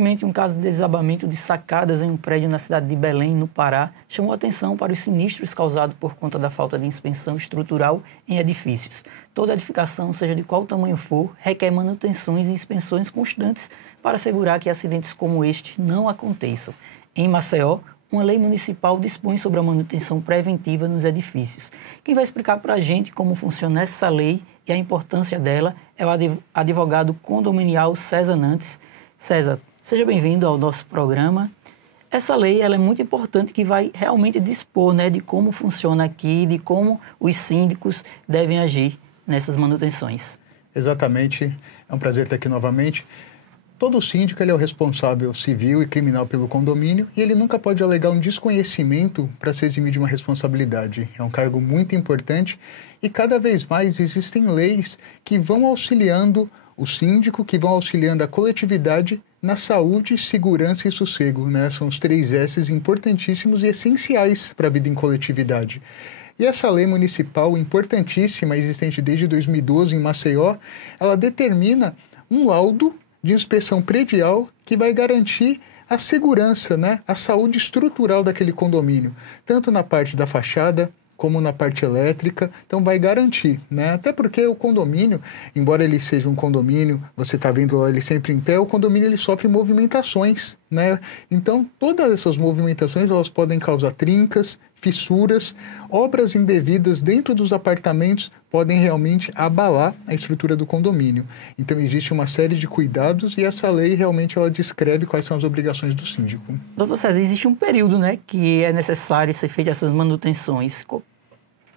Recentemente, um caso de desabamento de sacadas em um prédio na cidade de Belém, no Pará, chamou a atenção para os sinistros causados por conta da falta de inspeção estrutural em edifícios. Toda edificação, seja de qual tamanho for, requer manutenções e inspeções constantes para assegurar que acidentes como este não aconteçam. Em Maceió, uma lei municipal dispõe sobre a manutenção preventiva nos edifícios. Quem vai explicar para a gente como funciona essa lei e a importância dela é o advogado condominial César Nantes. César, seja bem-vindo ao nosso programa. Essa lei ela é muito importante, que vai realmente dispor, né, de como funciona aqui, de como os síndicos devem agir nessas manutenções. Exatamente, é um prazer estar aqui novamente. Todo síndico ele é o responsável civil e criminal pelo condomínio e ele nunca pode alegar um desconhecimento para se eximir de uma responsabilidade. É um cargo muito importante e cada vez mais existem leis que vão auxiliando o síndico, que vão auxiliando a coletividade na saúde, segurança e sossego, né? São os 3 S's importantíssimos e essenciais para a vida em coletividade. E essa lei municipal importantíssima, existente desde 2012 em Maceió, ela determina um laudo de inspeção predial que vai garantir a segurança, né? A saúde estrutural daquele condomínio, tanto na parte da fachada, como na parte elétrica, então vai garantir, né? Até porque o condomínio, embora ele seja um condomínio, você está vendo lá ele sempre em pé, o condomínio ele sofre movimentações, né? Então, todas essas movimentações, elas podem causar trincas, fissuras, obras indevidas dentro dos apartamentos podem realmente abalar a estrutura do condomínio. Então, existe uma série de cuidados e essa lei realmente ela descreve quais são as obrigações do síndico. Doutor César, existe um período, né, que é necessário ser feito essas manutenções.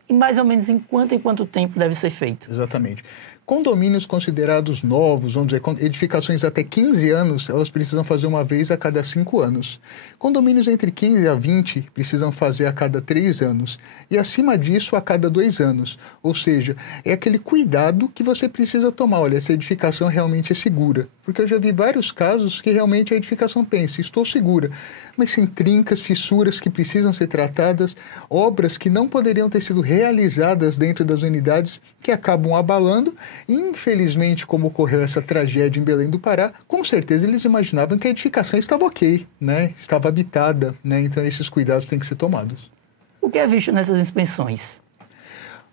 E mais ou menos em quanto tempo deve ser feito? Exatamente. Condomínios considerados novos, vamos dizer, edificações até 15 anos, elas precisam fazer uma vez a cada 5 anos. Condomínios entre 15 a 20 precisam fazer a cada 3 anos. E acima disso, a cada 2 anos. Ou seja, é aquele cuidado que você precisa tomar. Olha, essa edificação realmente é segura. Porque eu já vi vários casos que realmente a edificação pensa, estou segura. Mas tem trincas, fissuras que precisam ser tratadas, obras que não poderiam ter sido realizadas dentro das unidades que acabam abalando. E, infelizmente, como ocorreu essa tragédia em Belém do Pará, com certeza eles imaginavam que a edificação estava ok, né? Estava habitada, né? Então esses cuidados têm que ser tomados. O que é visto nessas inspeções?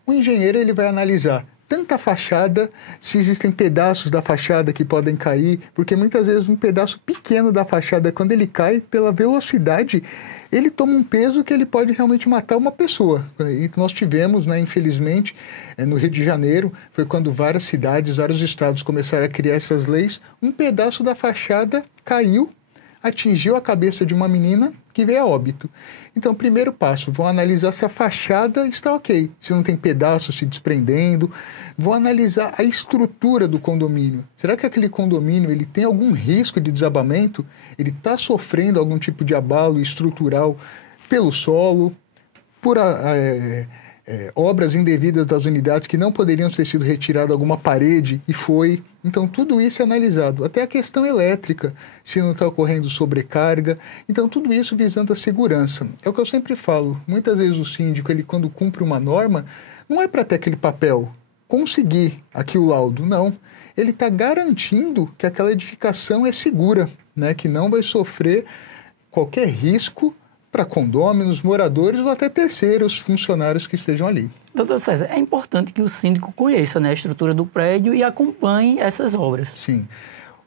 O engenheiro ele vai analisar tanto a fachada, se existem pedaços da fachada que podem cair, porque muitas vezes um pedaço pequeno da fachada, quando ele cai, pela velocidade, ele toma um peso que ele pode realmente matar uma pessoa. E nós tivemos, né, infelizmente, no Rio de Janeiro, foi quando várias cidades, vários estados começaram a criar essas leis, um pedaço da fachada caiu, atingiu a cabeça de uma menina que veio a óbito. Então, primeiro passo, vão analisar se a fachada está ok, se não tem pedaços se desprendendo, vão analisar a estrutura do condomínio. Será que aquele condomínio ele tem algum risco de desabamento? Ele está sofrendo algum tipo de abalo estrutural pelo solo, por obras indevidas das unidades que não poderiam ter sido retiradas alguma parede e foi. Então, tudo isso é analisado. Até a questão elétrica, se não está ocorrendo sobrecarga. Então, tudo isso visando a segurança. É o que eu sempre falo. Muitas vezes o síndico, ele quando cumpre uma norma, não é para ter aquele papel, conseguir aqui o laudo, não. Ele está garantindo que aquela edificação é segura, né? Que não vai sofrer qualquer risco para condôminos, moradores ou até terceiros funcionários que estejam ali. Doutor César, é importante que o síndico conheça, né, a estrutura do prédio e acompanhe essas obras. Sim.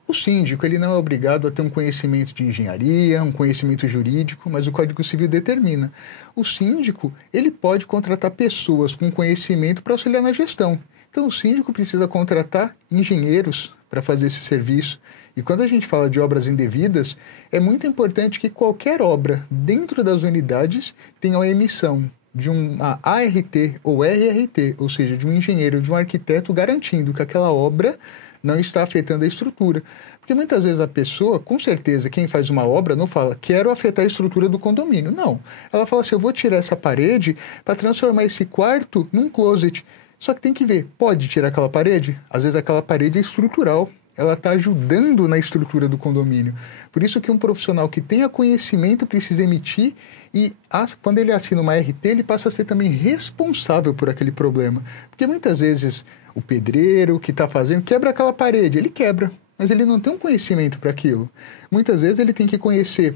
O síndico ele não é obrigado a ter um conhecimento de engenharia, um conhecimento jurídico, mas o Código Civil determina. O síndico ele pode contratar pessoas com conhecimento para auxiliar na gestão. Então, o síndico precisa contratar engenheiros para fazer esse serviço. E quando a gente fala de obras indevidas, é muito importante que qualquer obra dentro das unidades tenha a emissão de uma ART ou RRT, ou seja, de um engenheiro, de um arquiteto, garantindo que aquela obra não está afetando a estrutura. Porque muitas vezes a pessoa, com certeza, quem faz uma obra não fala, quero afetar a estrutura do condomínio. Não. Ela fala assim, eu vou tirar essa parede para transformar esse quarto num closet. Só que tem que ver, pode tirar aquela parede? Às vezes aquela parede é estrutural. Ela está ajudando na estrutura do condomínio. Por isso que um profissional que tenha conhecimento precisa emitir e quando ele assina uma RT, ele passa a ser também responsável por aquele problema. Porque muitas vezes o pedreiro que está fazendo quebra aquela parede, ele quebra. mas ele não tem um conhecimento para aquilo. Muitas vezes ele tem que conhecer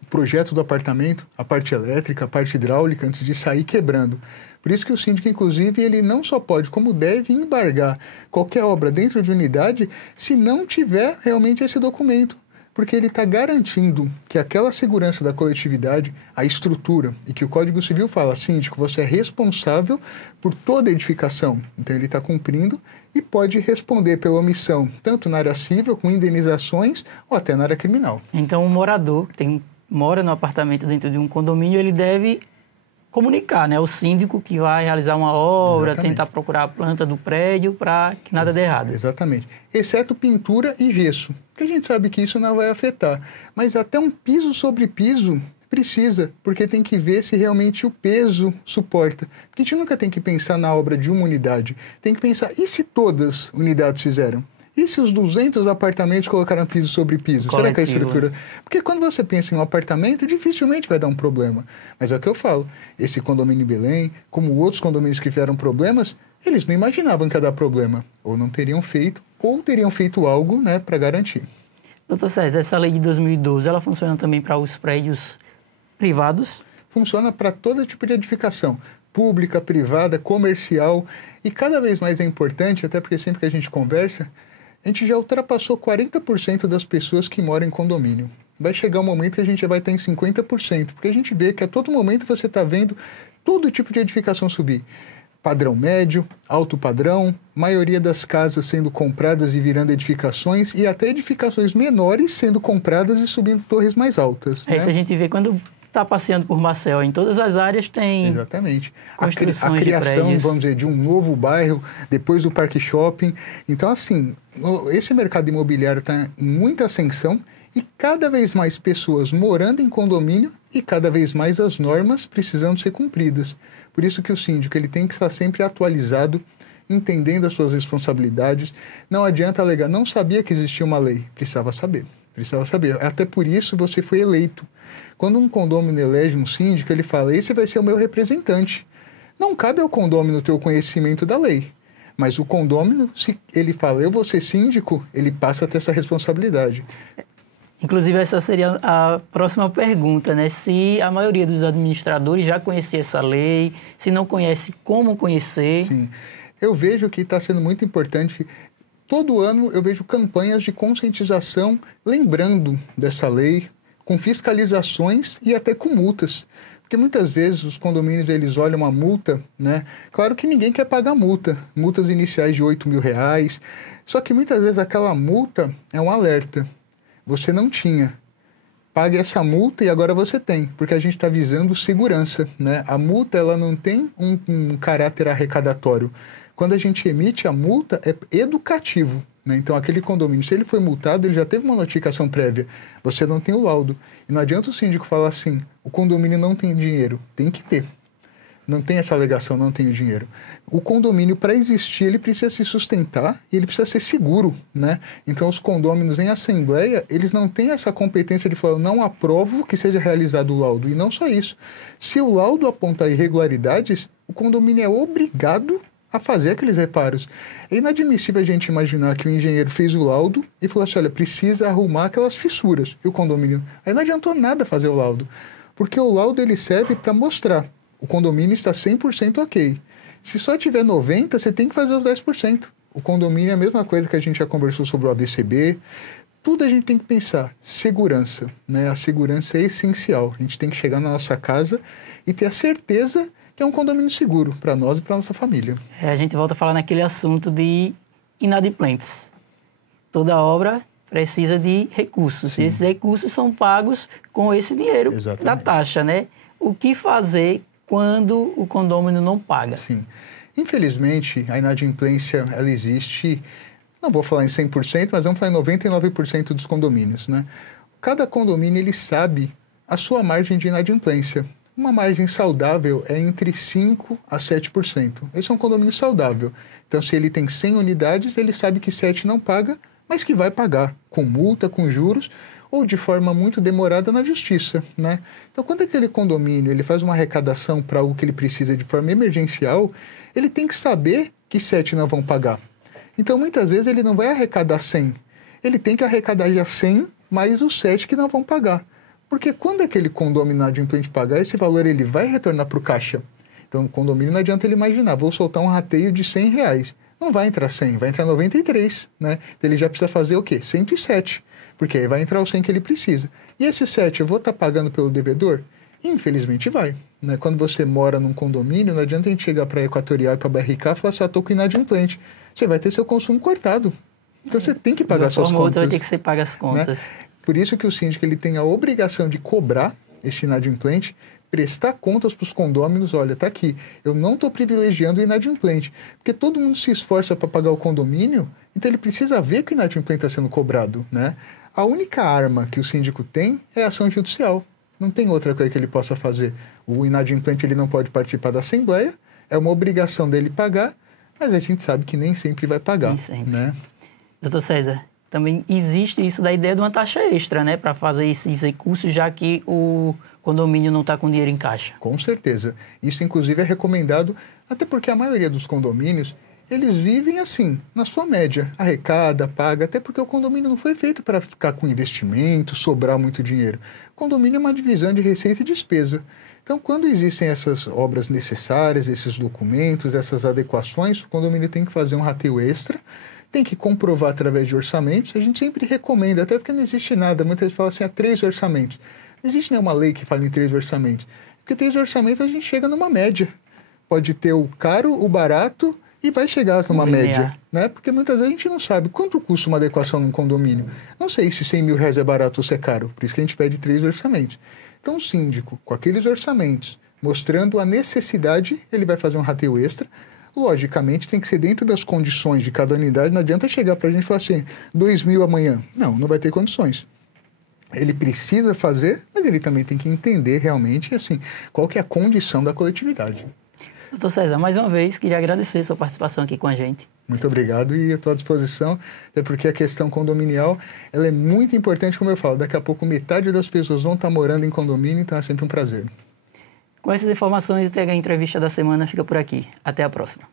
o projeto do apartamento, a parte elétrica, a parte hidráulica, antes de sair quebrando. Por isso que o síndico, inclusive, ele não só pode, como deve embargar qualquer obra dentro de unidade se não tiver realmente esse documento. Porque ele está garantindo que aquela segurança da coletividade, a estrutura, e que o Código Civil fala, síndico, você é responsável por toda a edificação. Então ele está cumprindo e pode responder pela omissão, tanto na área civil, com indenizações, ou até na área criminal. Então o morador que mora no apartamento dentro de um condomínio, ele deve comunicar, né, o síndico que vai realizar uma obra, Exatamente. tentar procurar a planta do prédio para que nada dê errado. Exatamente. Exceto pintura e gesso, que a gente sabe que isso não vai afetar. Mas até um piso sobre piso precisa, porque tem que ver se realmente o peso suporta. Porque a gente nunca tem que pensar na obra de uma unidade. Tem que pensar, e se todas as unidades fizeram? E se os 200 apartamentos colocaram piso sobre piso? Será que a estrutura... Porque quando você pensa em um apartamento, dificilmente vai dar um problema. Mas é o que eu falo. Esse condomínio em Belém, como outros condomínios que tiveram problemas, eles não imaginavam que ia dar problema. Ou não teriam feito, ou teriam feito algo, né, para garantir. Doutor César, essa lei de 2012, ela funciona também para os prédios privados? Funciona para todo tipo de edificação. Pública, privada, comercial. E cada vez mais é importante, até porque sempre que a gente conversa, a gente já ultrapassou 40% das pessoas que moram em condomínio. Vai chegar um momento que a gente já vai estar em 50%, porque a gente vê que a todo momento você está vendo todo tipo de edificação subir. Padrão médio, alto padrão, maioria das casas sendo compradas e virando edificações, e até edificações menores sendo compradas e subindo torres mais altas. É, isso a gente vê quando está passeando por Marcel, em todas as áreas tem... Exatamente. Construções a criação, de prédios. vamos dizer, de um novo bairro, depois do Parque Shopping. Então, assim, esse mercado imobiliário está em muita ascensão e cada vez mais pessoas morando em condomínio e cada vez mais as normas precisando ser cumpridas. Por isso que o síndico ele tem que estar sempre atualizado, entendendo as suas responsabilidades. Não adianta alegar, não sabia que existia uma lei. Precisava saber. Até por isso você foi eleito. Quando um condômino elege um síndico, ele fala, esse vai ser o meu representante. Não cabe ao condômino ter o conhecimento da lei. Mas o condômino, se ele fala, eu vou ser síndico, ele passa a ter essa responsabilidade. Inclusive, essa seria a próxima pergunta, né? Se a maioria dos administradores já conhecia essa lei, se não conhece, como conhecer? Sim. Eu vejo que está sendo muito importante. Todo ano eu vejo campanhas de conscientização lembrando dessa lei, com fiscalizações e até com multas. Porque muitas vezes os condomínios eles olham uma multa, né? Claro que ninguém quer pagar multa, multas iniciais de R$8.000. Só que muitas vezes aquela multa é um alerta. Você não tinha. Pague essa multa e agora você tem, porque a gente está visando segurança, né? A multa ela não tem um caráter arrecadatório. Quando a gente emite a multa, é educativo. Né? Então, aquele condomínio, se ele foi multado, ele já teve uma notificação prévia. Você não tem o laudo. E não adianta o síndico falar assim, o condomínio não tem dinheiro. Tem que ter. Não tem essa alegação, não tem o dinheiro. O condomínio, para existir, ele precisa se sustentar e ele precisa ser seguro. Né? Então, os condôminos em assembleia, eles não têm essa competência de falar, não aprovo que seja realizado o laudo. E não só isso. Se o laudo apontar irregularidades, o condomínio é obrigado a fazer aqueles reparos. É inadmissível a gente imaginar que o engenheiro fez o laudo e falou assim, olha, precisa arrumar aquelas fissuras. E o condomínio... Aí não adiantou nada fazer o laudo, porque o laudo ele serve para mostrar o condomínio está 100% ok. Se só tiver 90%, você tem que fazer os 10%. O condomínio é a mesma coisa que a gente já conversou sobre o AVCB. Tudo a gente tem que pensar. Segurança, né? A segurança é essencial. A gente tem que chegar na nossa casa e ter a certeza que é um condomínio seguro para nós e para nossa família. A gente volta a falar naquele assunto de inadimplentes. Toda obra precisa de recursos. Sim. E esses recursos são pagos com esse dinheiro da taxa, né? O que fazer quando o condômino não paga? Sim. Infelizmente, a inadimplência, ela existe, não vou falar em 100%, mas vamos falar em 99% dos condomínios, né? Cada condomínio, ele sabe a sua margem de inadimplência. Uma margem saudável é entre 5% a 7%. Esse é um condomínio saudável. Então, se ele tem 100 unidades, ele sabe que 7 não paga, mas que vai pagar com multa, com juros, ou de forma muito demorada na justiça, né? Então, quando aquele condomínio ele faz uma arrecadação para algo que ele precisa de forma emergencial, ele tem que saber que 7 não vão pagar. Então, muitas vezes, ele não vai arrecadar 100. ele tem que arrecadar já 100 mais os 7 que não vão pagar. Porque quando aquele condomínio inadimplente pagar, esse valor ele vai retornar para o caixa. Então, o condomínio não adianta ele imaginar, vou soltar um rateio de R$ 100. Não vai entrar 100, vai entrar 93, né? Então, ele já precisa fazer o quê? 107, porque aí vai entrar o 100 que ele precisa. E esse 7 eu vou estar pagando pelo devedor? Infelizmente vai. Né? Quando você mora num condomínio, não adianta a gente chegar para a Equatorial e para a BRK e falar assim, estou com inadimplente. Você vai ter seu consumo cortado. Então, você tem que pagar suas contas. De uma forma ou outra vai ter que você pagar as contas. Né? Por isso que o síndico ele tem a obrigação de cobrar esse inadimplente, prestar contas para os condôminos, olha, está aqui, eu não estou privilegiando o inadimplente, porque todo mundo se esforça para pagar o condomínio, então ele precisa ver que o inadimplente está sendo cobrado, né? A única arma que o síndico tem é a ação judicial, não tem outra coisa que ele possa fazer. O inadimplente ele não pode participar da assembleia, é uma obrigação dele pagar, mas a gente sabe que nem sempre vai pagar. Nem sempre. Né? Doutor César, também existe isso da ideia de uma taxa extra, né, para fazer esses recursos, já que o condomínio não está com dinheiro em caixa. Com certeza. Isso, inclusive, é recomendado, até porque a maioria dos condomínios, eles vivem assim, na sua média, arrecada, paga, até porque o condomínio não foi feito para ficar com investimento, sobrar muito dinheiro. O condomínio é uma divisão de receita e despesa. Então, quando existem essas obras necessárias, esses documentos, essas adequações, o condomínio tem que fazer um rateio extra, tem que comprovar através de orçamentos. A gente sempre recomenda, até porque não existe nada. Muitas vezes fala assim, há 3 orçamentos. Não existe nenhuma lei que fale em 3 orçamentos. Porque 3 orçamentos a gente chega numa média. Pode ter o caro, o barato e vai chegar numa média. Né? Porque muitas vezes a gente não sabe quanto custa uma adequação num condomínio. Não sei se R$100 mil é barato ou se é caro. Por isso que a gente pede 3 orçamentos. Então o síndico, com aqueles orçamentos, mostrando a necessidade, ele vai fazer um rateio extra. Logicamente, tem que ser dentro das condições de cada unidade. Não adianta chegar para a gente e falar assim, R$2 mil amanhã. Não vai ter condições. Ele precisa fazer, mas ele também tem que entender realmente assim, qual que é a condição da coletividade. Doutor César, mais uma vez, queria agradecer a sua participação aqui com a gente. Muito obrigado e estou à disposição, até porque a questão condominial ela é muito importante, como eu falo. Daqui a pouco metade das pessoas vão estar morando em condomínio, então é sempre um prazer. Com essas informações, a entrevista da semana fica por aqui. Até a próxima.